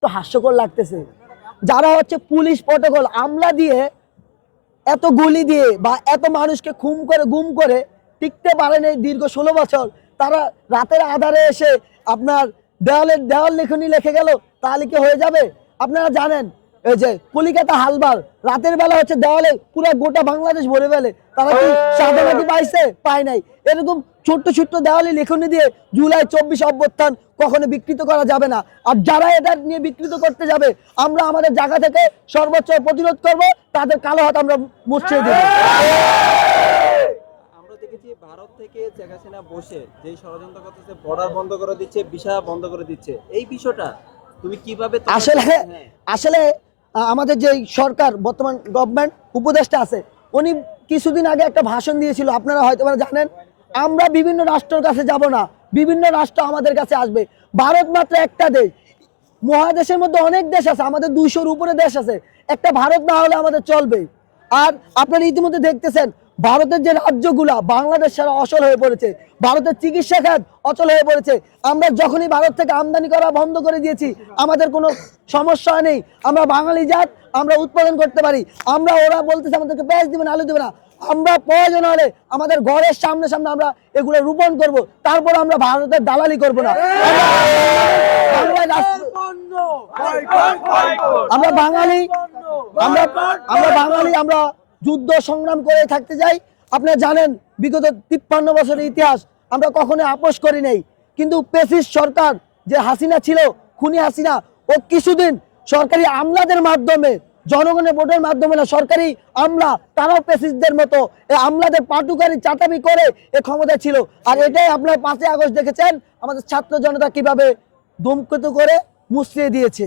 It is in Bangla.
একটু হাস্যকর লাগতেছে। যারা হচ্ছে পুলিশ প্রটোকল আমলা দিয়ে এত গুলি দিয়ে বা এত মানুষকে খুম করে, গুম করে টিকতে পারেন এই দীর্ঘ ষোলো বছর, তারা রাতের আধারে এসে আপনার দেওয়ালের, দেওয়াল লেখনি লেখে গেল, তাহলে কি হয়ে যাবে? আপনারা জানেন এই যে কলিকাতা হালবার রাতের বেলা হচ্ছে দেওয়ালে পুরো গোটা বাংলাদেশ ভরে ফেলে। তারা কি পাইছে? পায় নাই। এরকম ছোট্ট ছোট্ট দেওয়ালে লেখনি দিয়ে জুলাই চব্বিশ অভ্যুত্থান কখনো বিকৃত করা যাবে না। আর যারা এটা নিয়ে বিকৃত করতে যাবে আমরা আমাদের জায়গা থেকে সর্বোচ্চ প্রতিরোধ করব তাদের কালো হাত আমরা মুছিয়ে দেবো। আমরা দেখেছি ভারত থেকে শেখ হাসিনা বসে যেই ষড়যন্ত্র করতেছে বর্ডার বন্ধ করে দিচ্ছে ভিসা বন্ধ করে দিচ্ছে। এই বিষয়টা তুমি কীভাবে আসলে হ্যাঁ, আসলে আমাদের যে সরকার, বর্তমান গভর্নমেন্ট উপদেষ্টা আছে, উনি কিছুদিন আগে একটা ভাষণ দিয়েছিল, আপনারা হয়তো জানেন, আমরা বিভিন্ন রাষ্ট্রের কাছে যাব না, বিভিন্ন রাষ্ট্র আমাদের কাছে আসবে। ভারত মাত্র একটা দেশ, মহাদেশের মধ্যে অনেক দেশ আছে, আমাদের দুইশোর উপরে দেশ আছে, একটা ভারত না হলে আমাদের চলবে। আর আপনারা ইতিমধ্যে দেখতেছেন ভারতের যে রাজ্যগুলা বাংলাদেশ ছাড়া অচল হয়ে পড়েছে ভারতের চিকিৎসা খাত অচল হয়ে পড়েছে আমরা যখনই ভারত থেকে আমদানি করা বন্ধ করে দিয়েছি আমাদের কোনো সমস্যা নেই আমরা বাঙালি জাত আমরা উৎপাদন করতে পারি আমরা ওরা বলতেছে আমাদেরকে পেঁয়াজ দিবে না আলু দিবে না আমরা প্রয়োজন হলে আমাদের ঘরের সামনে সামনে আমরা এগুলো রোপণ করব তারপর আমরা ভারতের দালালি করব না। আমরা বাঙালি আমরা আমরা বাঙালি আমরা যুদ্ধ সংগ্রাম করে থাকতে যাই। আপনারা জানেন, বিগত তিপ্পান্ন বছরের ইতিহাস আমরা কখনো আপোষ করি নাই। কিন্তু পেসিস সরকার যে হাসিনা ছিল, খুনি হাসিনা, ও কিছুদিন সরকারি আমলাদের মাধ্যমে, জনগণের ভোটের মাধ্যমে না, সরকারি আমলা, তারাও পেসিসদের মতো আমলাদের পাটুকারি চাটাবি করে এ ক্ষমতা ছিল। আর এটাই আপনার পাঁচই আগস্ট দেখেছেন, আমাদের ছাত্র জনতা কীভাবে ধূমকেতু করে মুছড়িয়ে দিয়েছে।